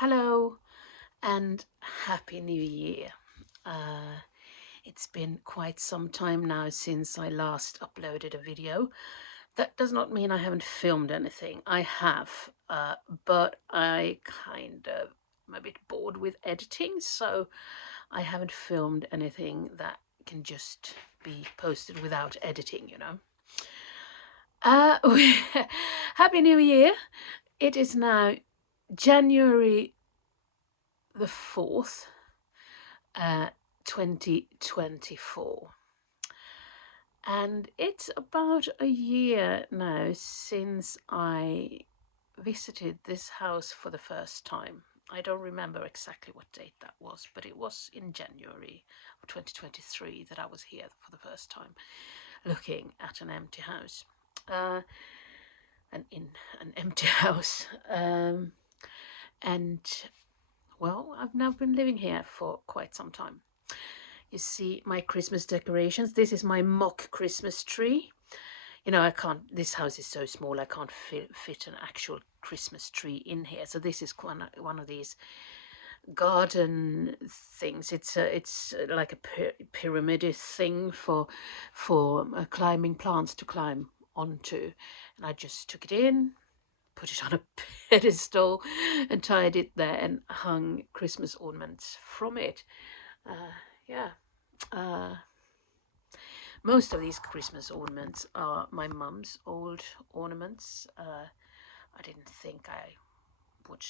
Hello and Happy New Year. It's been quite some time now since I last uploaded a video. That does not mean I haven't filmed anything. I have, but I kind of am a bit bored with editing, so I haven't filmed anything that can just be posted without editing, you know. Happy New Year. It is now January the 4th, 2024. And it's about a year now since I visited this house for the first time. I don't remember exactly what date that was, but it was in January of 2023 that I was here for the first time, looking at an empty house. And in an empty house. And well, I've now been living here for quite some time. You see my Christmas decorations. This is my mock Christmas tree. You know, I can't, this house is so small, I can't fit an actual Christmas tree in here. So this is one of these garden things. It's like a pyramid thing for climbing plants to climb onto. And I just took it in, put it on a pedestal and tied it there and hung Christmas ornaments from it. Yeah. Most of these Christmas ornaments are my mum's old ornaments. I didn't think I would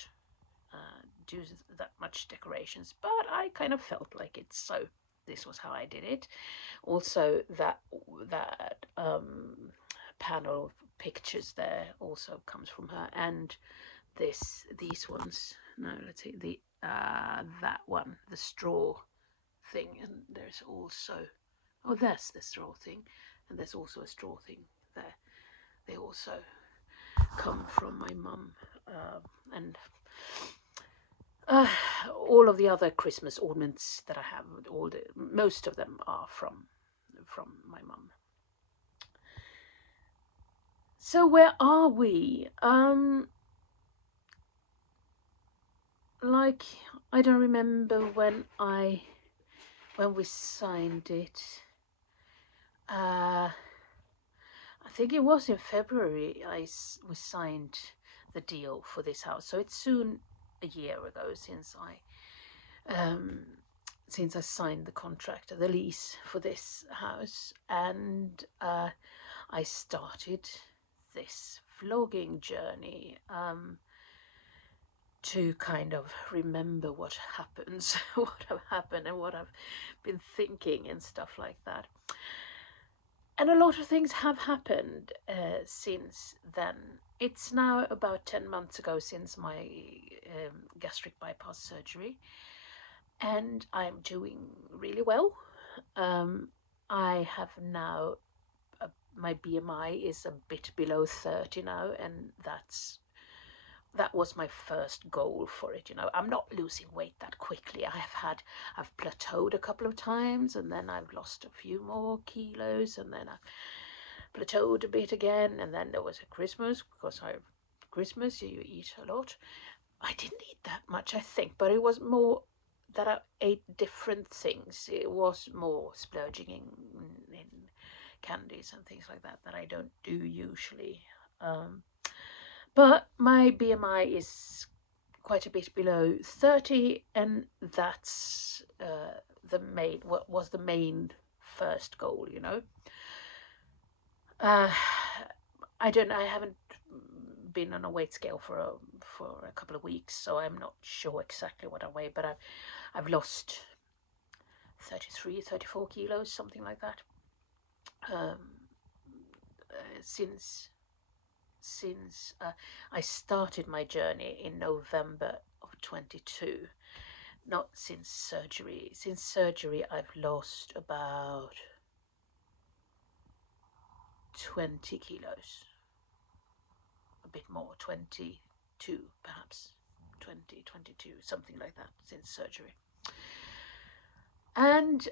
do that much decorations, but I kind of felt like it, so this was how I did it. Also, that panel of pictures there also comes from her, and these ones. No, let's see, that one, the straw thing, and there's also, oh, that's the straw thing, and there's also a straw thing there. They also come from my mum, and all of the other Christmas ornaments that I have, most of them are from my mum. So where are we? Like, I don't remember when we signed it. I think it was in February we signed the deal for this house. So it's soon a year ago since I signed the contract, the lease for this house, and I started this vlogging journey to kind of remember what happens, what have happened, and what I've been thinking and stuff like that. And a lot of things have happened since then. It's now about 10 months ago since my gastric bypass surgery, and I'm doing really well. I have now, my BMI is a bit below 30 now, and that was my first goal for it. You know, I'm not losing weight that quickly. I've plateaued a couple of times, and then I've lost a few more kilos, and then I've plateaued a bit again, and then there was a Christmas, because Christmas you eat a lot. I didn't eat that much, I think, but it was more that I ate different things. It was more splurging in candies and things like that I don't do usually. But my BMI is quite a bit below 30, and that's what was the main first goal, you know. I haven't been on a weight scale for a couple of weeks, so I'm not sure exactly what I weigh, but I've lost 33, 34 kilos, something like that, since I started my journey in November of 22. Not since surgery. Since surgery, I've lost about 20 kilos. A bit more, 22 perhaps. 20, 22, something like that, since surgery. And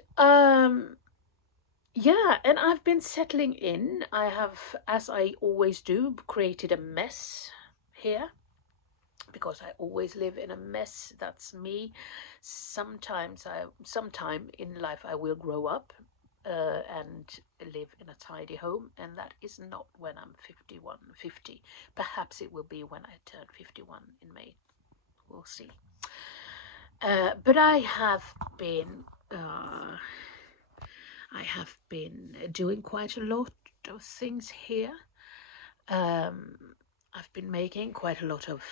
yeah, and I've been settling in. I have, as I always do, created a mess here. because I always live in a mess. That's me. Sometime in life I will grow up and live in a tidy home, and that is not when I'm 51, 50. Perhaps it will be when I turn 51 in May. We'll see. But I have been doing quite a lot of things here. Um, I've been making quite a lot of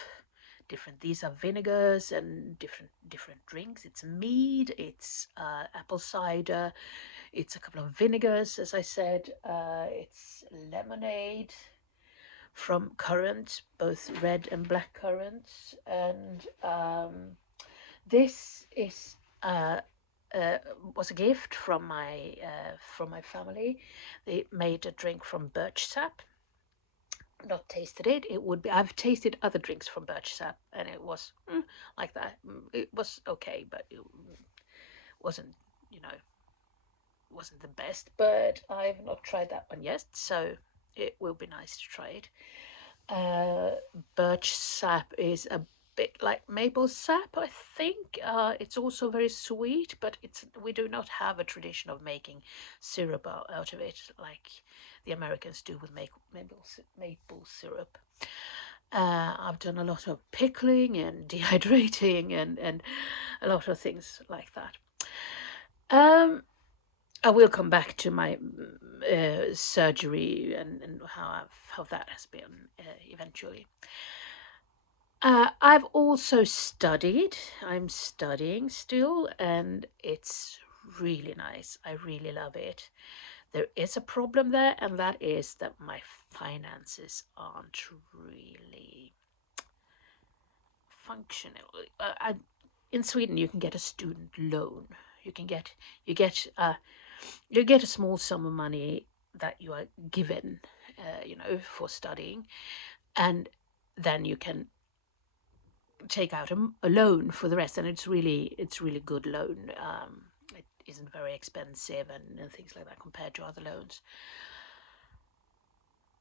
different. These are vinegars and different drinks. It's mead. It's apple cider. It's a couple of vinegars, as I said. It's lemonade from currants, both red and black currants, and this is was a gift from my family. They made a drink from birch sap. Not tasted it. It would be. I've tasted other drinks from birch sap, and it was like that. It was okay, but it wasn't, you know, wasn't the best. But I've not tried that one yet, so it will be nice to try it. Uh, Birch sap is a bit like maple sap, I think. It's also very sweet, but we do not have a tradition of making syrup out of it like the Americans do with maple syrup. I've done a lot of pickling and dehydrating and a lot of things like that. I will come back to my surgery and how that has been eventually. I've also studied. I'm studying still, and it's really nice. I really love it. There is a problem there, and that is that my finances aren't really functional. In Sweden, you can get a student loan. You can get you get you get a small sum of money that you are given, for studying, and then you can take out a loan for the rest, and it's really good loan. It isn't very expensive and things like that compared to other loans.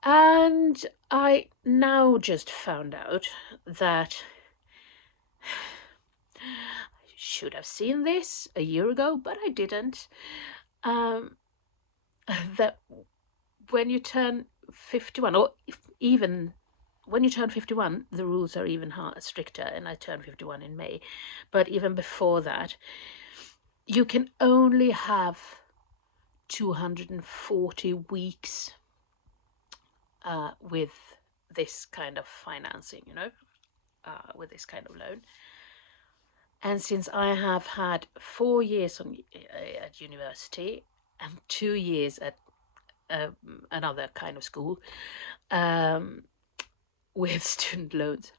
And I now just found out that I should have seen this a year ago, but I didn't. Um, that when you turn 51, or even when you turn 51, the rules are even stricter, and I turned 51 in May. But even before that, you can only have 240 weeks with this kind of financing, with this kind of loan. And since I have had 4 years at university and 2 years at another kind of school um, with student loans,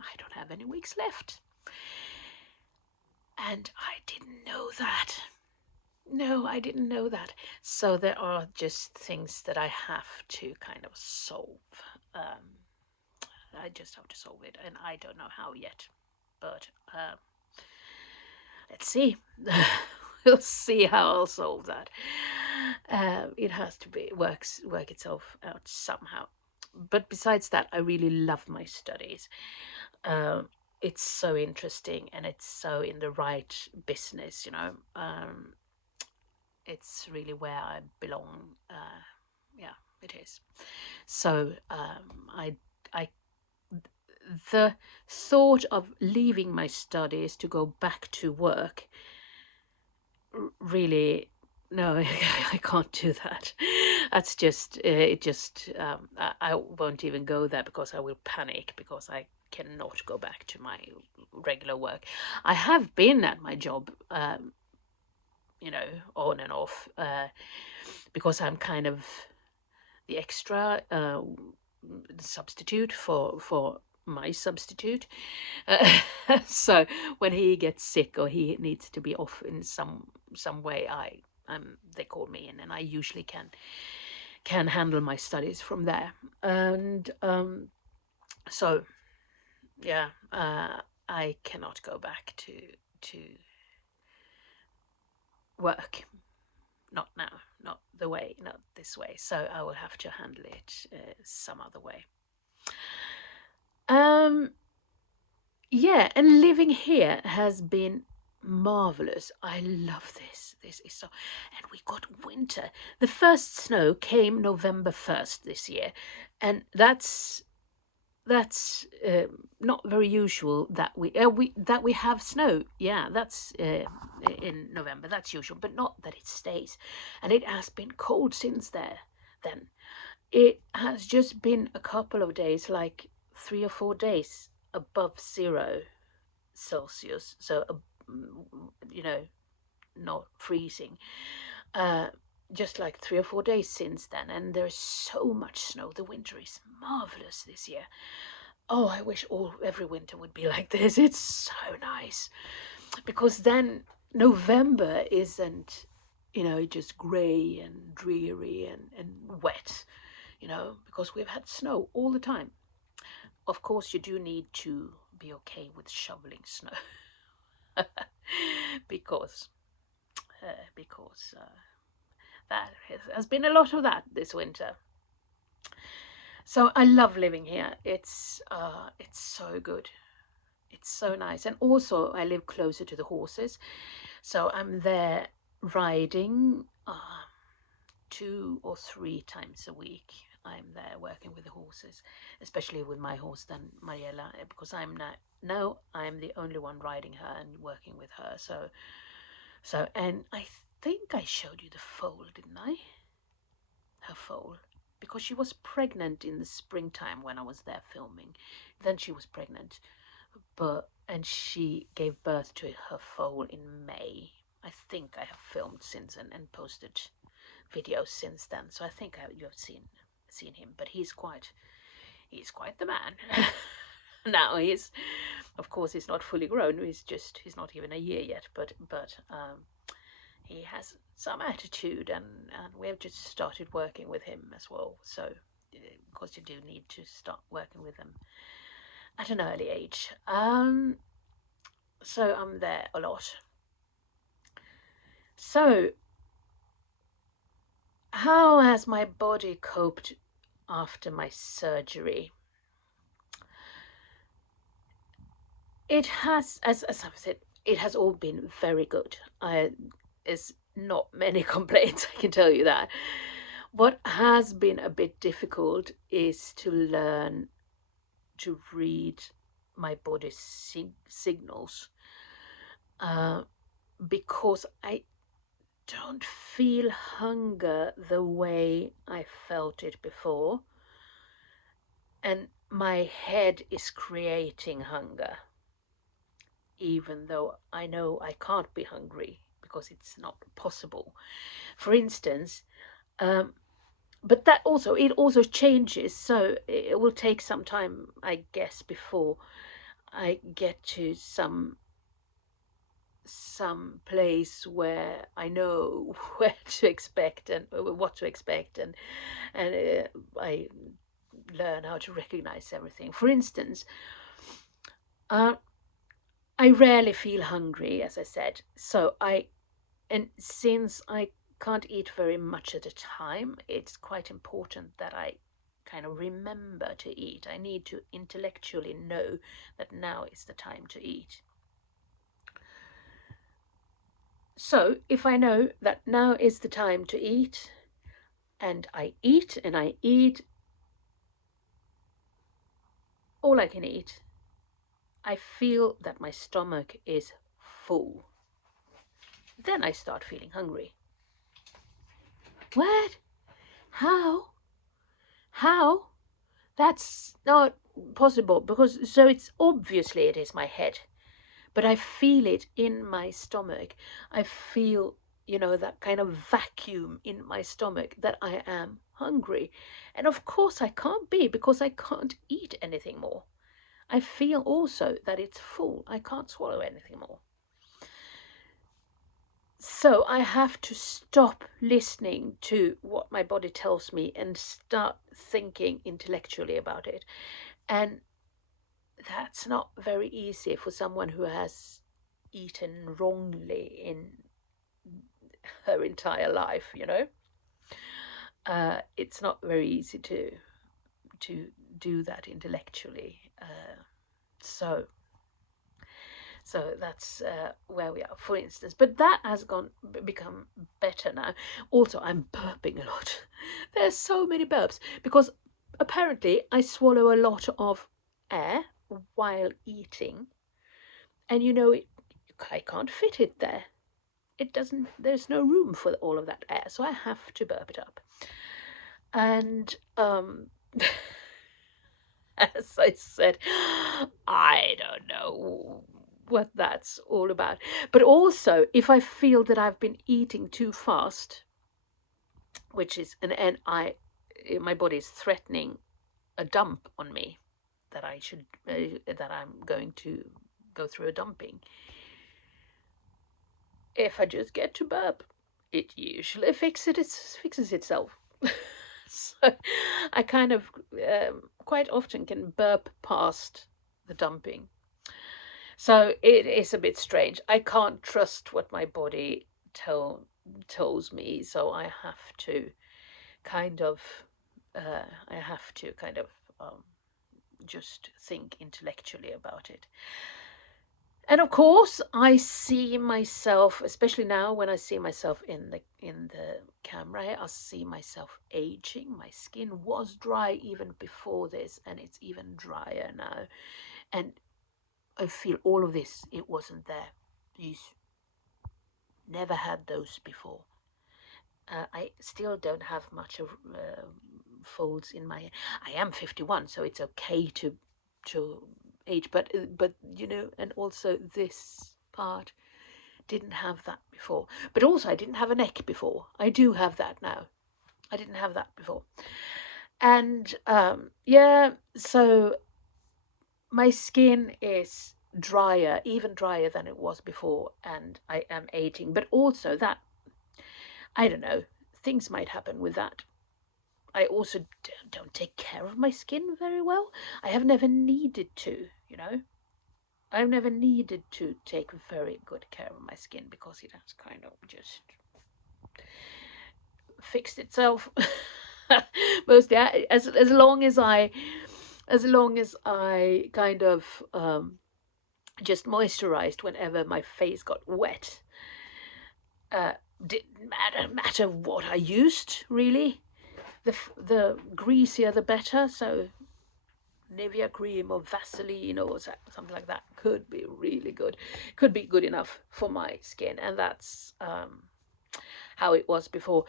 I don't have any weeks left. And I didn't know that. No, I didn't know that. So there are just things that I have to kind of solve. I just have to solve it, and I don't know how yet. But let's see. We'll see how I'll solve that. It has to work itself out somehow. But besides that, I really love my studies. It's so interesting, and it's so in the right business, it's really where I belong. Yeah, it is. So I, the thought of leaving my studies to go back to work really, no, I can't do that. That's just it. Just I won't even go there because I will panic because I cannot go back to my regular work. I have been at my job, on and off, because I'm kind of the extra substitute for my substitute. So when he gets sick or he needs to be off in some way, they call me in, and I usually can handle my studies from there. And so yeah, I cannot go back to work. Not now, not this way. So I will have to handle it some other way. Um, yeah, and living here has been marvelous. I love this. This is so, and we got winter. The first snow came November 1st this year, and that's not very usual that we have snow. Yeah, that's in November. That's usual, but not that it stays. And it has been cold since there. Then it has just been a couple of days, like 3 or 4 days above 0 Celsius. So you know, not freezing. Uh, just like 3 or 4 days since then, and there's so much snow. The winter is marvelous this year. Oh, I wish every winter would be like this. It's so nice because then November isn't, just grey and dreary and wet, because we've had snow all the time. Of course, you do need to be okay with shoveling snow because that has been a lot of that this winter. So I love living here. It's so good. It's so nice. And also I live closer to the horses. So I'm there riding 2 or 3 times a week. I'm there working with the horses, especially with my horse then Mariella, because now I'm the only one riding her and working with her. So and I think I showed you the foal, didn't I? Her foal, because she was pregnant in the springtime when I was there filming. Then she was pregnant, and she gave birth to her foal in May. I think I have filmed since and posted videos since then. So I think you have seen him, but he's quite the man. Now of course he's not fully grown. He's not even a year yet, but he has some attitude, and we have just started working with him as well. So of course you do need to start working with them at an early age. So I'm there a lot. So how has my body coped after my surgery? It has, as I've said, it has all been very good. There's not many complaints, I can tell you that. What has been a bit difficult is to learn to read my body's signals, because I don't feel hunger the way I felt it before, and my head is creating hunger, even though I know I can't be hungry because it's not possible. For instance, but it also changes, so it will take some time, I guess, before I get to some place where I know where to expect and what to expect, and I learn how to recognize everything. For instance, I rarely feel hungry, as I said, and since I can't eat very much at a time, it's quite important that I kind of remember to eat. I need to intellectually know that now is the time to eat. So if I know that now is the time to eat, and I eat all I can eat, I feel that my stomach is full. Then I start feeling hungry. What? How? How? That's not possible, because so it's obviously it is my head, but I feel it in my stomach. I feel, that kind of vacuum in my stomach that I am hungry. And of course I can't be, because I can't eat anything more. I feel also that it's full. I can't swallow anything more. So I have to stop listening to what my body tells me and start thinking intellectually about it. And that's not very easy for someone who has eaten wrongly in her entire life, It's not very easy to do that intellectually. So So that's where we are, for instance. But that has become better now. Also, I'm burping a lot. There's so many burps because apparently I swallow a lot of air while eating, and I can't fit it there. It doesn't. There's no room for all of that air, so I have to burp it up. And as I said, I don't know what that's all about. But also, if I feel that I've been eating too fast, which is and my body is threatening a dump on me, that I'm going to go through a dumping. If I just get to burp, it usually fixes itself. So I kind of quite often can burp past the dumping. So it is a bit strange. I can't trust what my body tells me, so I have to kind of just think intellectually about it. And of course, I see myself, especially now when I see myself in the camera, I see myself aging. My skin was dry even before this, and it's even drier now. And I feel all of this, it wasn't there. These never had those before. I still don't have much of folds in my. I am 51, so it's okay to age, but and also this part didn't have that before. But also, I didn't have a neck before. I do have that now. I didn't have that before, and yeah, so my skin is drier, even drier than it was before, and I am aging. But also that, I don't know, things might happen with that. I also don't take care of my skin very well. I have never needed to, I've never needed to take very good care of my skin because it has kind of just fixed itself. Mostly, as long as I kind of just moisturized whenever my face got wet. Didn't matter what I used, really. The greasier the better. So Nivea cream or Vaseline or something like that could be really good. Could be good enough for my skin, and that's how it was before.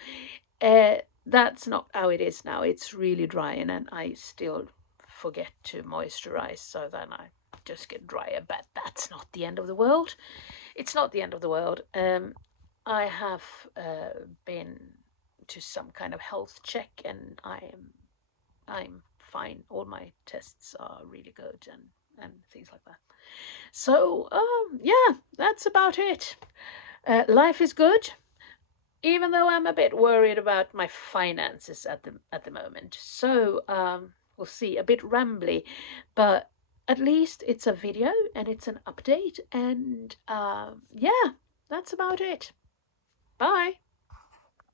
That's not how it is now. It's really drying, and I still forget to moisturize, so then I just get drier. But that's not the end of the world. It's not the end of the world. I have been to some kind of health check, and I'm fine. All my tests are really good, and things like that. So yeah, that's about it. Life is good, even though I'm a bit worried about my finances at the moment. So we'll see. A bit rambly, but at least it's a video and it's an update. And yeah, that's about it. Bye.